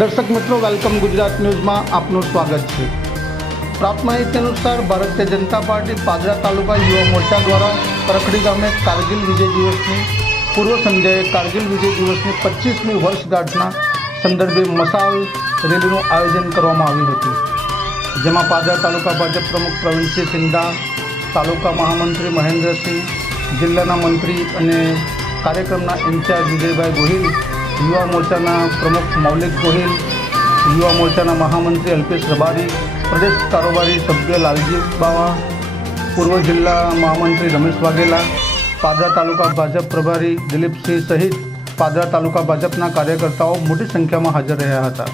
દર્શક મિત્રો, વેલકમ ગુજરાત ન્યૂઝમાં આપનું સ્વાગત છે। પ્રાપ્ત માહિતી અનુસાર ભારતીય જનતા પાર્ટી પાદરા તાલુકા યુવા મોરચા દ્વારા કરખડી ગામે કારગિલ વિજય દિવસની પૂર્વ સંધ્યાએ કારગિલ વિજય દિવસની 25મી વર્ષગાંઠના સંદર્ભે મશાલ રેલીનું આયોજન કરવામાં આવ્યું હતું, જેમાં પાદરા તાલુકા ભાજપ પ્રમુખ પ્રવીણસિંહ સિંધા, તાલુકા મહામંત્રી મહેન્દ્રસિંહ, જિલ્લાના મંત્રી અને કાર્યક્રમના ઇન્ચાર્જ વિજયભાઈ ગોહિલ, યુવા મોરચાના પ્રમુખ મૌલિક ગોહિલ, યુવા મોરચાના મહામંત્રી અલ્પેશ રબારી, પ્રદેશ કારોબારી સભ્ય લાલજી બાવા, પૂર્વ જિલ્લા મહામંત્રી રમેશ વાઘેલા, પાદરા તાલુકા ભાજપ પ્રભારી દિલીપસિંહ સહિત પાદરા તાલુકા ભાજપના કાર્યકર્તાઓ મોટી સંખ્યામાં હાજર રહ્યા હતા।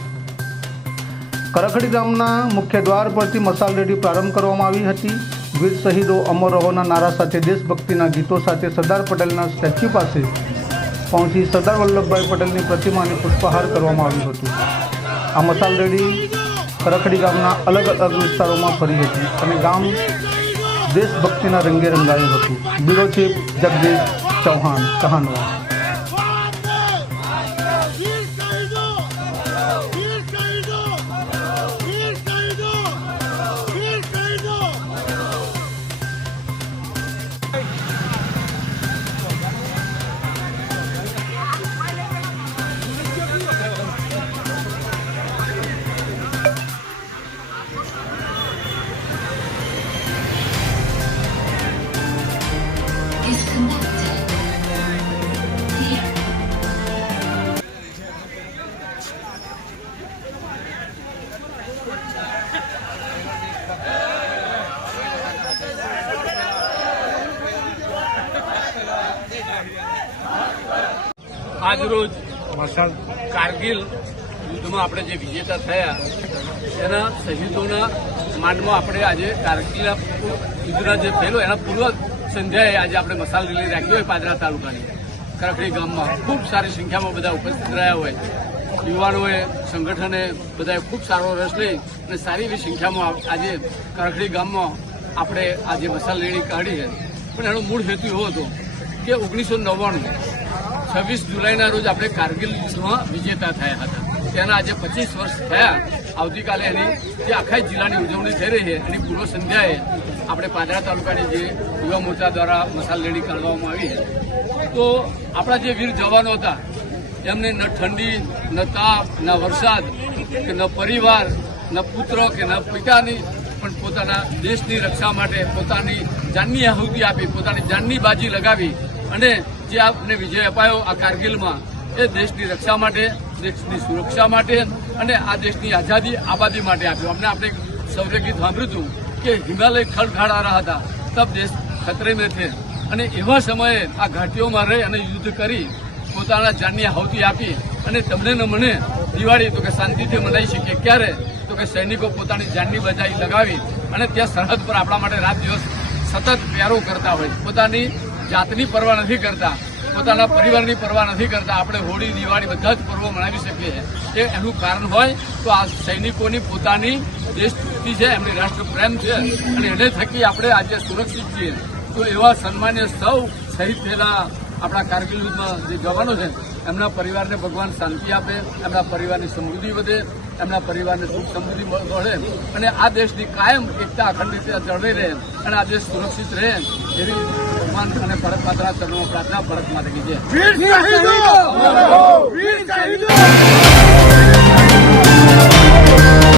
કરખડી ગામના મુખ્ય દ્વાર પરથી મશાલ રેલી પ્રારંભ કરવામાં આવી હતી। વીર શહીદો અમર રહોના નારા સાથે દેશભક્તિના ગીતો સાથે સરદાર પટેલના સ્ટેચ્યુ પાસે પહોંચી સરદાર વલ્લભભાઈ પટેલની પ્રતિમાને પુષ્પહાર કરવામાં આવ્યું હતું। આ મશાલ રેલી કરખડી ગામના અલગ અલગ વિસ્તારોમાં ફરી હતી અને ગામ દેશભક્તિના રંગે રંગાયું હતું। Bureau chief Jagdish Chauhan, Kahanva. આજરોજ કારગિલ યુદ્ધમાં આપણે જે વિજેતા થયા એના શહીદોના માનમાં આપણે આજે કારગિલ યુદ્ધના જે થયેલો એના પૂર્વ સંધ્યાએ આજે આપણે મશાલ રેલી રાખી હોય પાદરા તાલુકાની કરખડી ગામમાં ખૂબ સારી સંખ્યામાં બધા ઉપસ્થિત રહ્યા હોય, યુવાનોએ સંગઠને બધાએ ખૂબ સારો રસ લઈ અને સારી એવી સંખ્યામાં આજે કરખડી ગામમાં આપણે આજે મશાલ રેલી કાઢી છે। પણ એનો મૂળ હેતુ એવો હતો કે 1999 26 જુલાઈના રોજ આપણે કારગિલ યુદ્ધમાં વિજેતા થયા હતા, તેના આજે 25 વર્ષ થયા। આવતીકાલે એની જે આખા જિલ્લાની ઉજવણી થઈ રહી છે એની પૂર્વ સંધ્યાએ આપણે પાદરા તાલુકાની જે યુવા મોરચા દ્વારા મશાલ રેલી કાઢવામાં આવી છે। તો આપણા જે વીર જવાનો હતા એમને ન ઠંડી, ન તાપ, ન વરસાદ કે ન પરિવાર, ન પુત્ર કે ન પિતાની, પણ પોતાના દેશની રક્ષા માટે પોતાની જાનની આહુતિ આપી, પોતાની જાનની બાજી લગાવી અને જે આપને વિજય અપાયો આ કારગિલમાં એ દેશની રક્ષા માટે, દેશની સુરક્ષા માટે અને આ દેશની આબાદી માટે આપ્યો। આપણે સૌરે ગીત સાંભળ્યું હતું કે હિમાલય ખડખાડ આ રહ્યા હતા તબ દેશ ખતરે મેં થે, અને એવા સમયે આ ઘાટીઓમાં રહી અને યુદ્ધ કરી પોતાના જાનની આહુતિ આપી અને તમને ને મને દિવાળી તો કે શાંતિથી મનાવી શકીએ। ક્યારે તો કે સૈનિકો પોતાની જાનની બજાઈ લગાવી અને ત્યાં સરહદ પર આપણા માટે રાત દિવસ સતત પહેરો કરતા હોય, પોતાની જાતની પરવા નથી કરતા, પોતાના પરિવારની પરવા નથી કરતા। આપણે હોળી, દિવાળી બધા જ પર્વો મનાવી શકીએ છીએ। એનું કારણ હોય તો આ સૈનિકોની પોતાની દેશભક્તિ છે, એમની રાષ્ટ્રપ્રેમ છે અને એને થકી આપણે આજે સુરક્ષિત છીએ। તો એવા સન્માન્ય સૌ શહીદ થયેલા આપણા કારગિલ યુદ્ધમાં જે જવાનો છે એમના પરિવારને ભગવાન શાંતિ આપે, એમના પરિવારની સમૃદ્ધિ વધે, એમના પરિવારને સુખ સમૃદ્ધિ મળે અને આ દેશની કાયમ એકતા અખંડિતતા જળવાઈ રહે અને આ દેશ સુરક્ષિત રહે એવી ભગવાન અને ભરત માતાના ચરણોમાં પ્રાર્થના। ભરત માતા કી જય।